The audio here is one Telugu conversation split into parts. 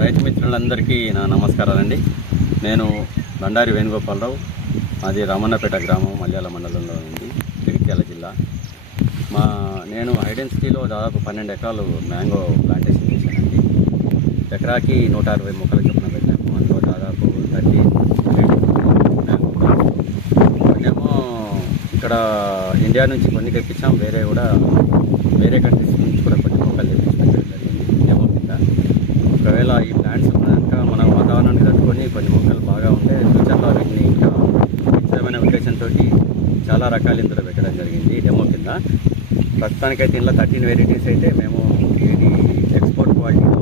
రైతు మిత్రులందరికీ నా నమస్కారాలండి. నేను బండారి వేణుగోపాలరావు, మాది రామన్నపేట గ్రామం, మల్యాల మండలంలో ఉంది, జగిత్యాల జిల్లా. నేను హైడెన్సిటీలో దాదాపు 12 ఎకరాలు మ్యాంగో ప్లాంటేషన్ చేశానండి. ఎకరాకి 160 మొక్కలు చొప్పున పెట్టాము. అందులో దాదాపు 30 మ్యాంగో కొన్నేమో ఇక్కడ ఇండియా నుంచి కొన్ని తెప్పించాం, వేరే కంట్రీస్ నుంచి కూడా కొన్ని మొక్కలు తెప్పించడం జరిగింది డెమో కింద. ఒకవేళ ఈ ప్లాంట్స్ కనుక మన వాతావరణానికి తట్టుకొని కొన్ని మొక్కలు బాగా ఉంటే ఫ్యూచర్లో వీటిని ఇంకా నిశ్చయమైన ఉద్దేశంతో చాలా రకాలు ఇందులో పెట్టడం జరిగింది డెమో కింద. ప్రస్తుతానికైతే ఇందులో 13 వెరైటీస్ అయితే మేము ఇది ఎక్స్పోర్ట్ క్వాలిటీలో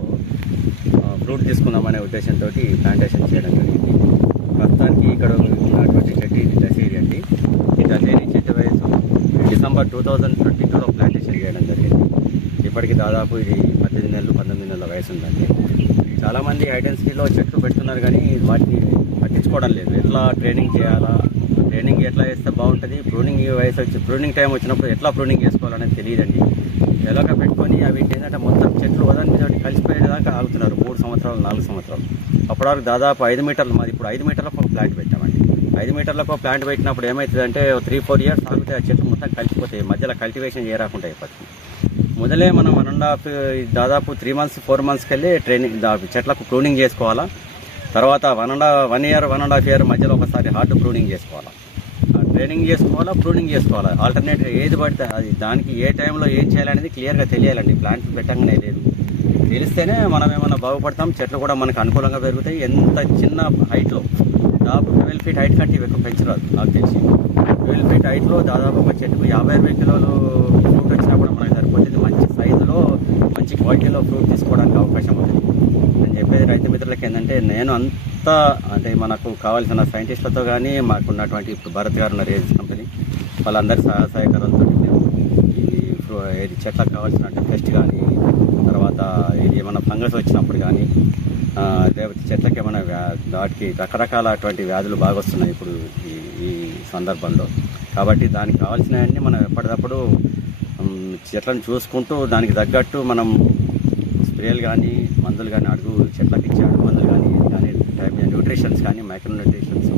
ఫ్రూట్ తీసుకుందామనే ఉద్దేశంతో ప్లాంటేషన్ చేయడం జరిగింది. ప్రస్తుతానికి ఇక్కడ ఉన్నటువంటి చెట్టు ఇది దశేరి అండి. ఈ దశేరి చెట్టు వయసు డిసెంబర్ 2022లో ప్లాంటేషన్ చేయడం జరిగింది. ఇప్పటికి దాదాపు ఇది 18 నెలలు 19 నెలల వయసు ఉందండి. చాలామంది హైడెన్సిటీలో చెట్లు పెడుతున్నారు కానీ వాటిని పట్టించుకోవడం లేదు. ఎట్లా ట్రైనింగ్ చేయాలా, ట్రైనింగ్ ఎట్లా చేస్తే బాగుంటుంది, ప్రూనింగ్ వయసు వచ్చి ప్రూనింగ్ టైం వచ్చినప్పుడు ఎట్లా ప్రూనింగ్ చేసుకోవాలనేది తెలియదండి. ఎలాగ పెట్టుకొని అవి ఏంటంటే మొత్తం చెట్లు ఒకదాని మీద కలిసిపోయేదాకా ఆగుతున్నారు 3 సంవత్సరాలు 4 సంవత్సరాలు. అప్పటివరకు దాదాపు 5 మీటర్లు, మాది ఇప్పుడు 5 మీటర్లకు ఒక ప్లాంట్ పెట్టామండి. 5 మీటర్లకు ఒక ప్లాంట్ పెట్టినప్పుడు ఏమవుతుందంటే 3-4 ఇయర్స్ ఆగితే ఆ చెట్లు మొత్తం కలిసిపోతాయి, మధ్యలో కల్టివేషన్ చేయరాకుండా అయిపోతుంది. మొదలే మనం 1.5 దాదాపు 3 months 4 months వెళ్ళి ట్రైనింగ్ చెట్లకు ప్రూనింగ్ చేసుకోవాలా. తర్వాత 1 year 1.5 year మధ్యలో ఒకసారి హార్డ్ ప్రూనింగ్ చేసుకోవాలా, ట్రైనింగ్ చేసుకోవాలా, ప్రూనింగ్ చేసుకోవాలా. ఆల్టర్నేటివ్ ఏది పడితే అది దానికి ఏ టైంలో ఏం చేయాలనేది క్లియర్గా తెలియాలండి. ప్లాంట్ పెట్టగానే లేదు, తెలిస్తేనే మనం ఏమైనా బాగుపడతాం, చెట్లు కూడా మనకు అనుకూలంగా పెరుగుతాయి. ఎంత చిన్న హైట్లో దాదాపు 12 feet హైట్ కంటే ఎక్కువ పెంచరాదు నాకు తెలిసి. 12 feet హైట్లో దాదాపు ఒక చెట్టుకు 50-60 కిలోలు ఫ్రూట్ వచ్చినా కూడా మనకు సరిపోతుంది. మంచి సైజులో మంచి క్వాలిటీలో ఫ్రూట్ తీసుకోవడానికి అవకాశం ఉంది. నేను చెప్పేది రైతు మిత్రులకి ఏంటంటే, నేను అంటే మనకు కావాల్సిన సైంటిస్టులతో కానీ మాకున్నటువంటి ఇప్పుడు భరత్ గారు ఉన్నారు ఏజెన్స్ కంపెనీ, వాళ్ళందరి సహాయకారాలతో మేము ఇది చెట్లకు కావాల్సిన పెస్ట్ కానీ, తర్వాత ఇది ఏమైనా ఫంగస్ వచ్చినప్పుడు కానీ, లేకపోతే చెట్లకి ఏమైనా వాటికి రకరకాల అటువంటి వ్యాధులు బాగా వస్తున్నాయి ఇప్పుడు ఈ సందర్భంలో. కాబట్టి దానికి కావాల్సినవన్నీ మనం ఎప్పటికప్పుడు చెట్లను చూసుకుంటూ దానికి తగ్గట్టు మనం స్ప్రేలు కానీ మందులు కానీ చెట్లకు ఇచ్చే అడుగు మందులు కానీ న్యూట్రిషన్స్ కానీ మైక్రో న్యూట్రిషన్స్,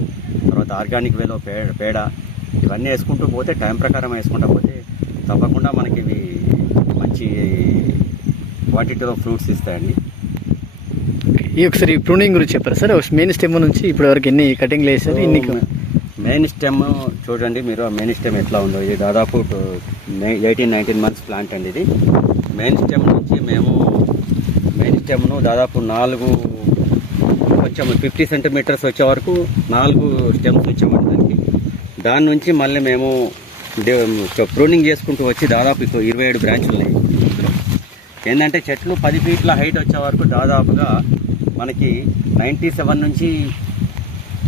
తర్వాత ఆర్గానిక్ వేలో పేడ ఇవన్నీ వేసుకుంటూ పోతే టైం ప్రకారం వేసుకుంటూ పోతే తప్పకుండా మనకి ఇవి మంచి క్వాంటిటీలో ఫ్రూట్స్ ఇస్తాయండి. ఈ ఒకసారి ప్రూనింగ్ గురించి చెప్పారు సార్. మెయిన్ స్టెమ్ నుంచి ఇప్పటి వరకు ఎన్ని కటింగ్లు వేసారు? మెయిన్ స్టెమ్ చూడండి మీరు, ఆ మెయిన్ స్టెమ్ ఎట్లా ఉందో. ఇది దాదాపు 18-19 months ప్లాంట్ అండి. ఇది మెయిన్ స్టెమ్ నుంచి మేము మెయిన్ స్టెమ్ను దాదాపు 50 centimeters వచ్చే వరకు 4 స్టెమ్స్ వచ్చామండి. దాని నుంచి మళ్ళీ మేము ప్రూనింగ్ చేసుకుంటూ వచ్చి దాదాపు 27 బ్రాంచ్లు ఉన్నాయి. ఏంటంటే చెట్లు 10 feet హైట్ వచ్చే వరకు దాదాపుగా మనకి 97 నుంచి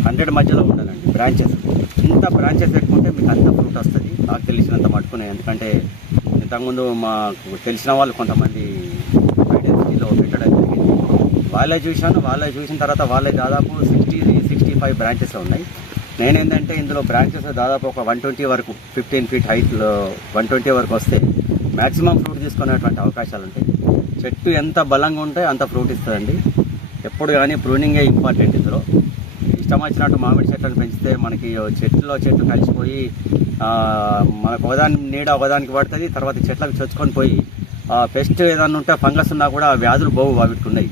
100 మధ్యలో ఉండాలండి బ్రాంచెస్. ఇంత బ్రాంచెస్ పెట్టుకుంటే మీకు అంత ఫ్రూట్ వస్తుంది. నాకు తెలిసినంత మట్టుకున్నాయి, ఎందుకంటే ఇంతకుముందు మాకు తెలిసిన వాళ్ళు కొంతమంది ఐడెన్సిటీలో పెట్టడం జరిగింది. వాళ్ళే చూసిన తర్వాత వాళ్ళే దాదాపు 60-65 బ్రాంచెస్ ఉన్నాయి. నేనేంటంటే ఇందులో బ్రాంచెస్ దాదాపు ఒక 120 వరకు 15 feet హైట్లో 120 వరకు వస్తే మ్యాక్సిమం ఫ్రూట్ తీసుకునేటువంటి అవకాశాలు ఉంటాయి. చెట్టు ఎంత బలంగా ఉంటే అంత ఫ్రూట్ ఇస్తుందండి. ఎప్పుడు కానీ ప్రూనింగే ఇంపార్టెంట్. ఇందులో ఇష్టం వచ్చినట్టు మామిడి చెట్లను పెంచితే మనకి చెట్టు కలిసిపోయి మనకు ఒకదానికి పడుతుంది. తర్వాత చెట్లకు చొచ్చుకొని పోయి పెస్ట్ ఏదన్నా ఉంటే ఫంగస్ ఉన్నా కూడా వ్యాధులు వీటికి ఉన్నాయి.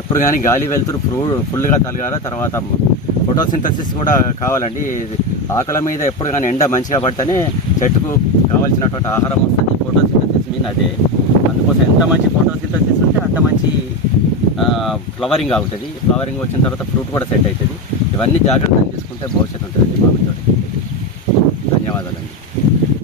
ఎప్పుడు కానీ గాలి వెళ్తురు ఫుల్గా తలగాల. తర్వాత ఫోటోసింథసిస్ కూడా కావాలండి. ఆకుల మీద ఎప్పుడు కానీ ఎండ మంచిగా పడితేనే చెట్టుకు కావాల్సినటువంటి ఆహారం వస్తుంది. ఫోటోసింథసిస్ మీన్ అదే. అందుకోసం ఎంత మంచి ఫోటోసింథసిస్ ఉంటే అంత మంచి ఫ్లవరింగ్ అవుతుంది. ఫ్లవరింగ్ వచ్చిన తర్వాత ఫ్రూట్ కూడా సెట్ అవుతుంది. ఇవన్నీ జాగ్రత్తగా తీసుకుంటే భవిష్యత్తు ఉంటుంది మామిడి తోటకి. ధన్యవాదాలండి.